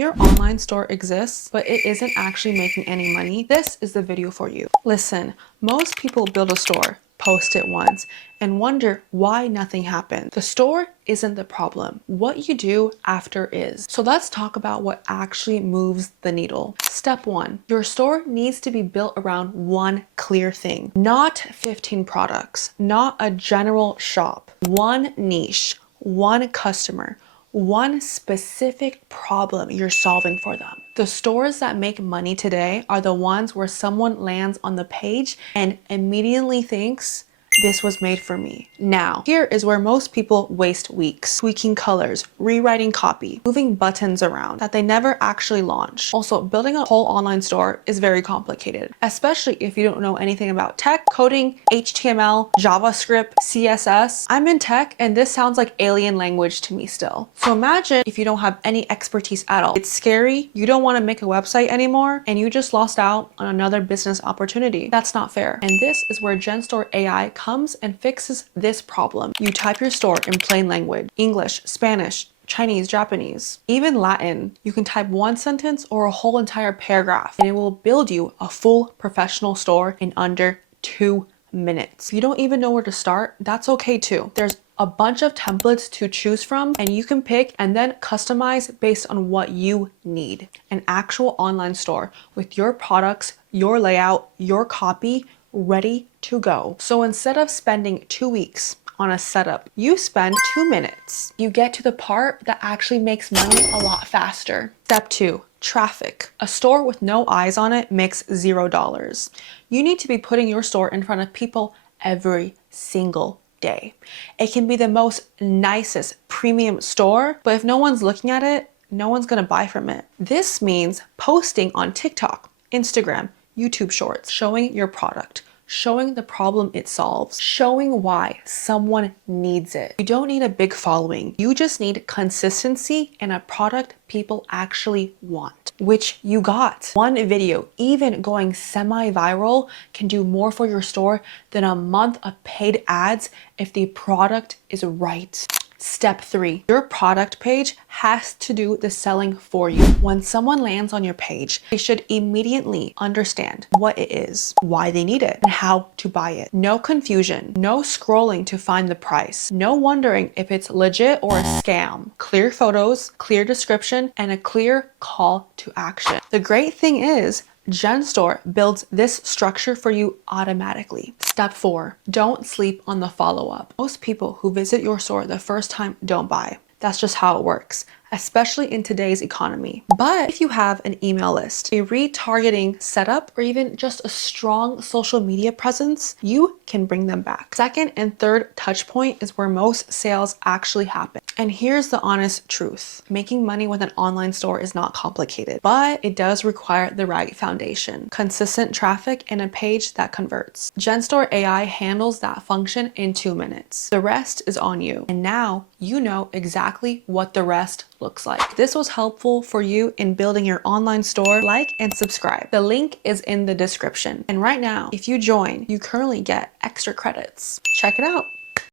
Your online store exists, but it isn't actually making any money. This is the video for you. Listen, most people build a store, post it once, and wonder why nothing happened. The store isn't the problem. What you do after is. So let's talk about what actually moves the needle. Step 1, your store needs to be built around one clear thing, not 15 products, not a general shop, one niche, one customer, one specific problem you're solving for them. The stores that make money today are the ones where someone lands on the page and immediately thinks, this was made for me. Now, here is where most people waste weeks, tweaking colors, rewriting copy, moving buttons around that they never actually launch. Also, building a whole online store is very complicated, especially if you don't know anything about tech, coding, HTML, JavaScript, CSS. I'm in tech and this sounds like alien language to me still. So imagine if you don't have any expertise at all. It's scary, you don't want to make a website anymore, and you just lost out on another business opportunity. That's not fair. And this is where Genstore AI comes and fixes this problem. You type your store in plain language, English, Spanish, Chinese, Japanese, even Latin. You can type one sentence or a whole entire paragraph, and it will build you a full professional store in under 2 minutes. If you don't even know where to start, that's okay too. There's a bunch of templates to choose from, and you can pick and then customize based on what you need. An actual online store with your products, your layout, your copy, ready to go. So instead of spending 2 weeks on a setup, you spend 2 minutes. You get to the part that actually makes money a lot faster. Step 2, traffic. A store with no eyes on it makes $0. You need to be putting your store in front of people every single day. It can be the most nicest premium store, but if no one's looking at it, no one's gonna buy from it. This means posting on TikTok, Instagram, YouTube Shorts, showing your product, showing the problem it solves, showing why someone needs it. You don't need a big following. You just need consistency and a product people actually want, which you got. One video, even going semi-viral, can do more for your store than a month of paid ads if the product is right. Step 3, your product page has to do the selling for you. When someone lands on your page, they should immediately understand what it is, why they need it, and how to buy it. No confusion, no scrolling to find the price, no wondering if it's legit or a scam. Clear photos, clear description, and a clear call to action. The great thing is, Genstore builds this structure for you automatically. Step 4, don't sleep on the follow-up. Most people who visit your store the first time don't buy. That's just how it works, especially in today's economy. But if you have an email list, a retargeting setup, or even just a strong social media presence, you can bring them back. Second and third touch point is where most sales actually happen. And here's the honest truth. Making money with an online store is not complicated, but it does require the right foundation, consistent traffic, and a page that converts. Genstore AI handles that function in 2 minutes. The rest is on you. And now you know exactly what the rest looks like. If this was helpful for you in building your online store, like and subscribe. The link is in the description. And right now, if you join, you currently get extra credits. Check it out.